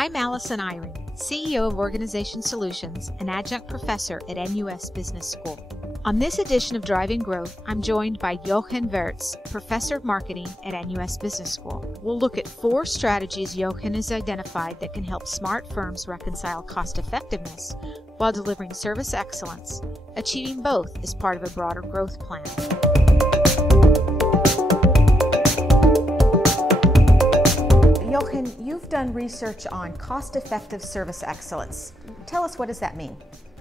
I'm Allison Eyring, CEO of Organization Solutions and adjunct professor at NUS Business School. On this edition of Driving Growth, I'm joined by Jochen Wirtz, professor of marketing at NUS Business School. We'll look at 4 strategies Jochen has identified that can help smart firms reconcile cost effectiveness while delivering service excellence. Achieving both is part of a broader growth plan. Jochen, you've done research on cost-effective service excellence. Tell us, what does that mean?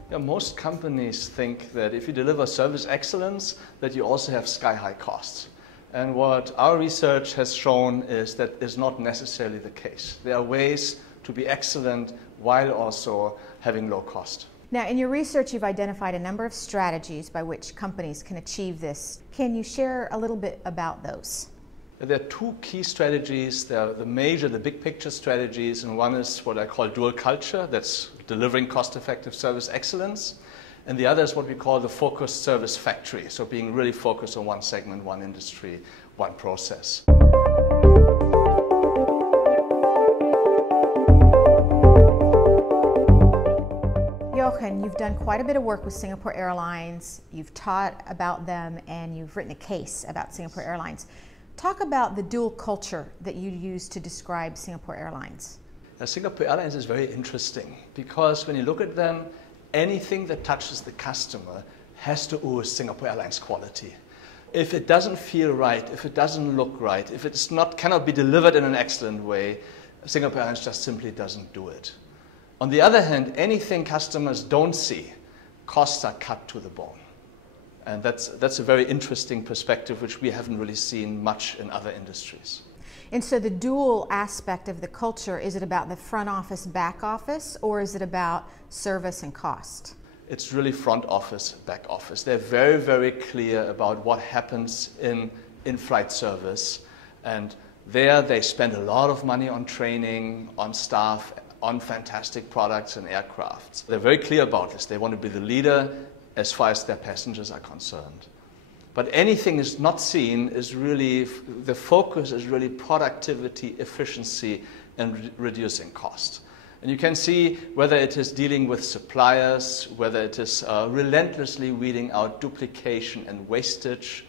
Yeah, most companies think that if you deliver service excellence, that you also have sky-high costs. And what our research has shown is that is not necessarily the case. There are ways to be excellent while also having low cost. Now, in your research, you've identified a number of strategies by which companies can achieve this. Can you share a little bit about those? There are 2 key strategies. There are the big picture strategies, and one is what I call dual culture, that's delivering cost-effective service excellence, and the other is what we call the focused service factory, so being really focused on one segment, one industry, one process. Jochen, you've done quite a bit of work with Singapore Airlines, you've taught about them, and you've written a case about Singapore Airlines. Talk about the dual culture that you use to describe Singapore Airlines. Singapore Airlines is very interesting because when you look at them, anything that touches the customer has to ooze Singapore Airlines quality. If it doesn't feel right, if it doesn't look right, if it's cannot be delivered in an excellent way, Singapore Airlines just simply doesn't do it. On the other hand, anything customers don't see, costs are cut to the bone. And that's a very interesting perspective which we haven't really seen much in other industries. And so the dual aspect of the culture, is it about the front office, back office, or is it about service and cost? It's really front office, back office. They're very, very clear about what happens in in-flight service. And there they spend a lot of money on training, on staff, on fantastic products and aircrafts. They're very clear about this. They want to be the leader as far as their passengers are concerned. But anything is not seen is really, the focus is really productivity, efficiency, and reducing cost. And you can see whether it is dealing with suppliers, whether it is relentlessly weeding out duplication and wastage,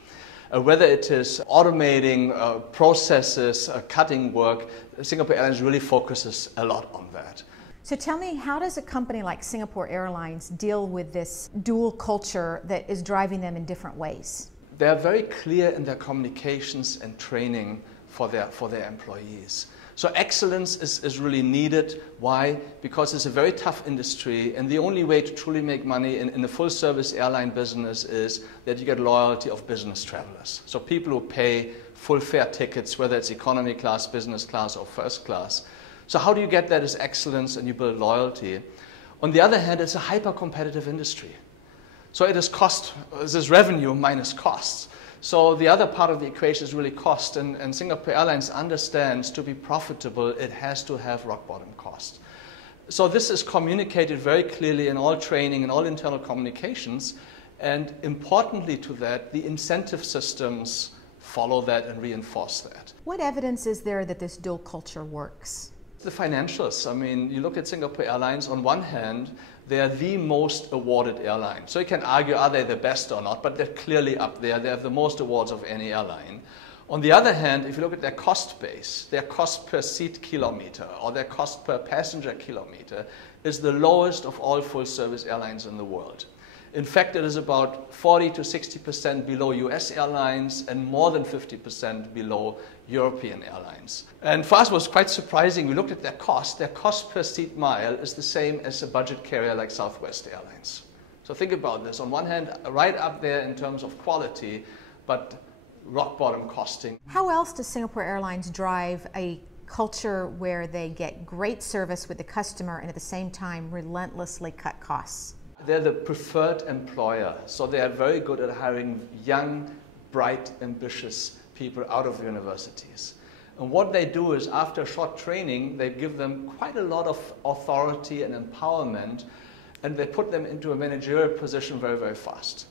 whether it is automating processes, cutting work. Singapore Airlines really focuses a lot on that. So tell me, how does a company like Singapore Airlines deal with this dual culture that is driving them in different ways? They are very clear in their communications and training for their employees. So excellence is really needed. Why? Because it's a very tough industry, and the only way to truly make money in the full service airline business is that you get loyalty of business travelers. So people who pay full fare tickets, whether it's economy class, business class, or first class. So how do you get that as excellence and you build loyalty? On the other hand, it's a hyper-competitive industry. So it is revenue minus costs. So the other part of the equation is really cost, and Singapore Airlines understands to be profitable, it has to have rock bottom cost. So this is communicated very clearly in all training and all internal communications, and importantly to that, the incentive systems follow that and reinforce that. What evidence is there that this dual culture works? The financials. I mean, you look at Singapore Airlines, on one hand, they are the most awarded airline. So you can argue, are they the best or not? But they're clearly up there. They have the most awards of any airline. On the other hand, if you look at their cost base, their cost per seat kilometer or their cost per passenger kilometer is the lowest of all full-service airlines in the world. In fact, it is about 40 to 60% below US airlines and more than 50% below European airlines. And for us it was quite surprising. We looked at their cost. Their cost per seat mile is the same as a budget carrier like Southwest Airlines. So think about this. On one hand, right up there in terms of quality, but rock bottom costing. How else does Singapore Airlines drive a culture where they get great service with the customer and at the same time relentlessly cut costs? They're the preferred employer, so they are very good at hiring young, bright, ambitious people out of universities. And what they do is, after short training, they give them quite a lot of authority and empowerment, and they put them into a managerial position very, very fast.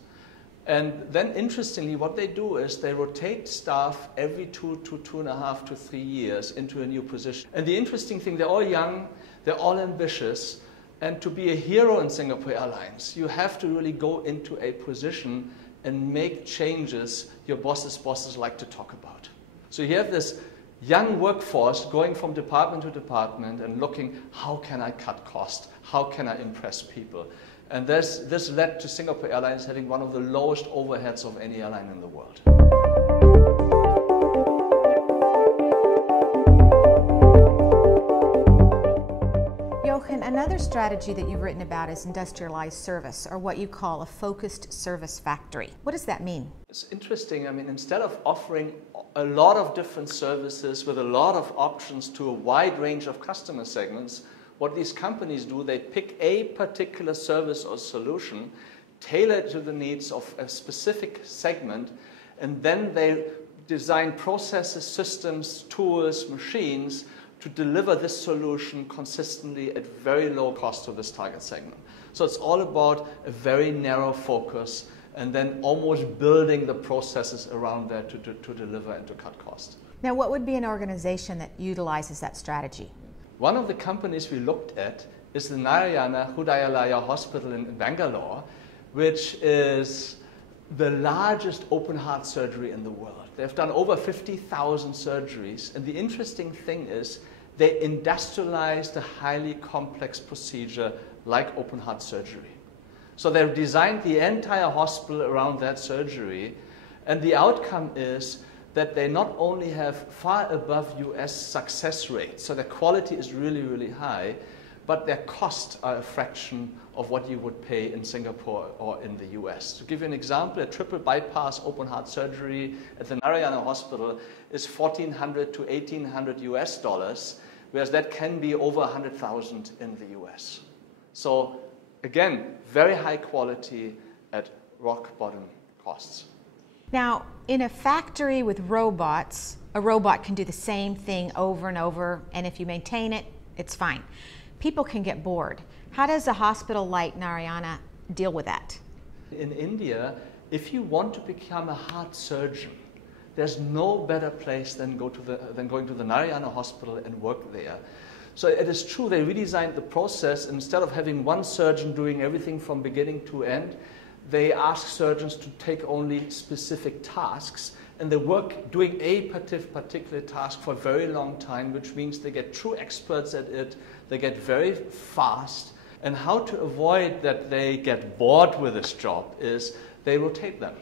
And then, interestingly, what they do is they rotate staff every 2 to 2.5 to 3 years into a new position. And the interesting thing, they're all young, They're all ambitious. And to be a hero in Singapore Airlines, you have to really go into a position and make changes your bosses like to talk about. So you have this young workforce going from department to department and looking, how can I cut costs? How can I impress people? And this led to Singapore Airlines having one of the lowest overheads of any airline in the world. Jochen, another strategy that you've written about is industrialized service, or what you call a focused service factory. What does that mean? It's interesting. I mean, instead of offering a lot of different services with a lot of options to a wide range of customer segments, what these companies do, they pick a particular service or solution, tailor it to the needs of a specific segment, and then they design processes, systems, tools, machines to deliver this solution consistently at very low cost to this target segment. So it's all about a very narrow focus and then almost building the processes around there to deliver and to cut cost. Now, what would be an organization that utilizes that strategy? One of the companies we looked at is the Narayana Hridayalaya Hospital in Bangalore, which is the largest open heart surgery in the world. They've done over 50,000 surgeries, and the interesting thing is they industrialized a highly complex procedure like open heart surgery. So they've designed the entire hospital around that surgery, and the outcome is that they not only have far above US success rates, so their quality is really, really high, but their costs are a fraction of what you would pay in Singapore or in the US. To give you an example, a triple bypass open heart surgery at the Narayana Hospital is $1,400 to $1,800 US, whereas that can be over 100,000 in the US. So again, very high quality at rock bottom costs. Now, in a factory with robots, a robot can do the same thing over and over, and if you maintain it, it's fine. People can get bored. How does a hospital like Narayana deal with that? In India, if you want to become a heart surgeon, there's no better place than going to the Narayana Hospital and work there. So it is true, they redesigned the process. Instead of having one surgeon doing everything from beginning to end, they ask surgeons to take only specific tasks, and they work doing a particular task for a very long time, which means they get true experts at it, they get very fast, and how to avoid that they get bored with this job is they rotate them.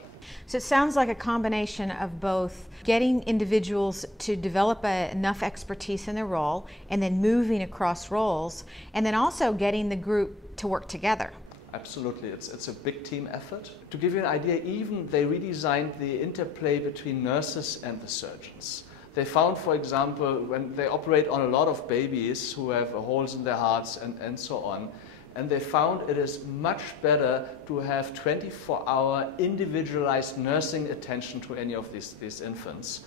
So it sounds like a combination of both getting individuals to develop enough expertise in their role, and then moving across roles, and then also getting the group to work together. Absolutely, it's a big team effort. To give you an idea, even they redesigned the interplay between nurses and the surgeons. They found, for example, when they operate on a lot of babies who have holes in their hearts and so on, and they found it is much better to have 24-hour individualized nursing attention to any of these infants.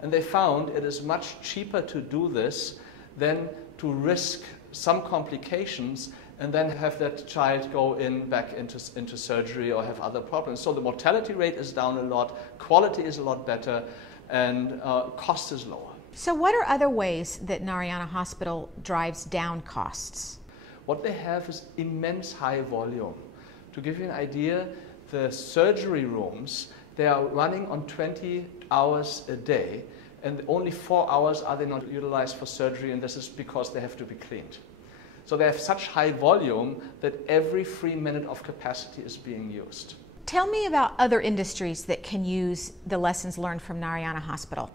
And they found it is much cheaper to do this than to risk some complications and then have that child go back into surgery or have other problems. So the mortality rate is down a lot, quality is a lot better, and cost is lower. So what are other ways that Narayana Hospital drives down costs? What they have is immense high volume. To give you an idea, the surgery rooms, they are running on 20 hours a day, and only 4 hours are they not utilized for surgery, and this is because they have to be cleaned. So they have such high volume that every free minute of capacity is being used. Tell me about other industries that can use the lessons learned from Narayana Hospital.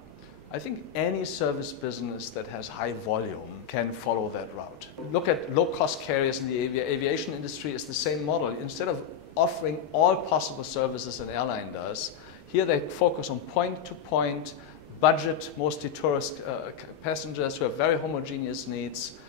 I think any service business that has high volume can follow that route. Look at low-cost carriers in the aviation industry. It's the same model. Instead of offering all possible services an airline does, here they focus on point-to-point, budget, mostly tourist passengers who have very homogeneous needs.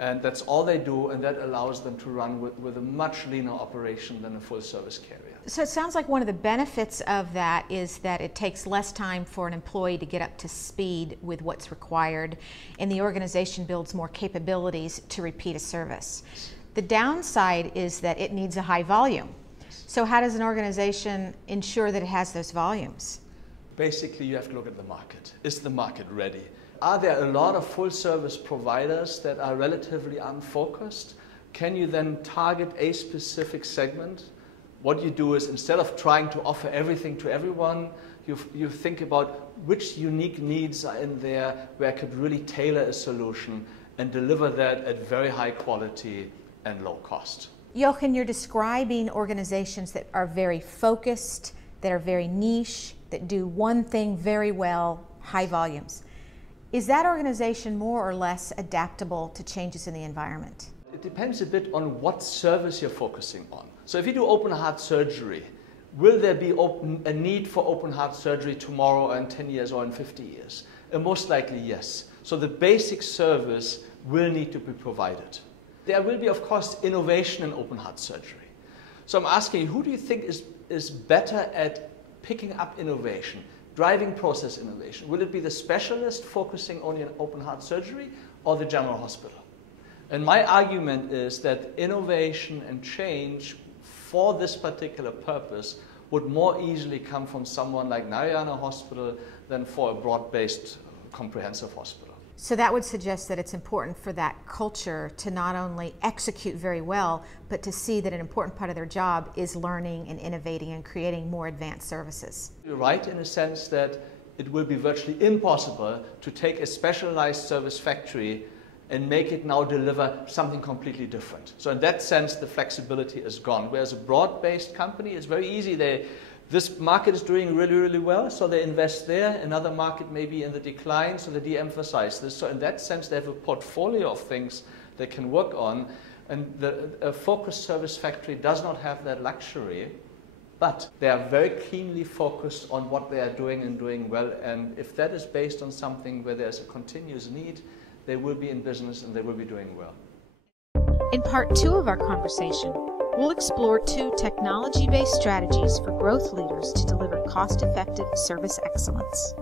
And that's all they do, and that allows them to run with a much leaner operation than a full-service carrier. So it sounds like one of the benefits of that is that it takes less time for an employee to get up to speed with what's required, and the organization builds more capabilities to repeat a service. The downside is that it needs a high volume. So how does an organization ensure that it has those volumes? Basically, you have to look at the market. Is the market ready? Are there a lot of full-service providers that are relatively unfocused? Can you then target a specific segment? What you do is, instead of trying to offer everything to everyone, you think about which unique needs are in there where I could really tailor a solution and deliver that at very high quality and low cost. Jochen, you're describing organizations that are very focused, that are very niche, that do one thing very well, high volumes. Is that organization more or less adaptable to changes in the environment? It depends a bit on what service you're focusing on. So if you do open heart surgery, will there be a need for open heart surgery tomorrow or in 10 years or in 50 years? Most likely yes. So the basic service will need to be provided. There will be, of course, innovation in open heart surgery. So I'm asking you, who do you think is better at picking up innovation, driving process innovation? Will it be the specialist focusing only on open heart surgery or the general hospital? And my argument is that innovation and change for this particular purpose would more easily come from someone like Narayana Hospital than for a broad-based comprehensive hospital. So that would suggest that it's important for that culture to not only execute very well, but to see that an important part of their job is learning and innovating and creating more advanced services. You're right in a sense that it will be virtually impossible to take a specialized service factory and make it now deliver something completely different. So in that sense, the flexibility is gone. Whereas a broad-based company is very easy. This market is doing really, really well, so they invest there. Another market may be in the decline, so they de-emphasize this. So in that sense, they have a portfolio of things they can work on. And a focused service factory does not have that luxury, but they are very keenly focused on what they are doing and doing well. And if that is based on something where there's a continuous need, they will be in business and they will be doing well. In part 2 of our conversation, we'll explore 2 technology-based strategies for growth leaders to deliver cost-effective service excellence.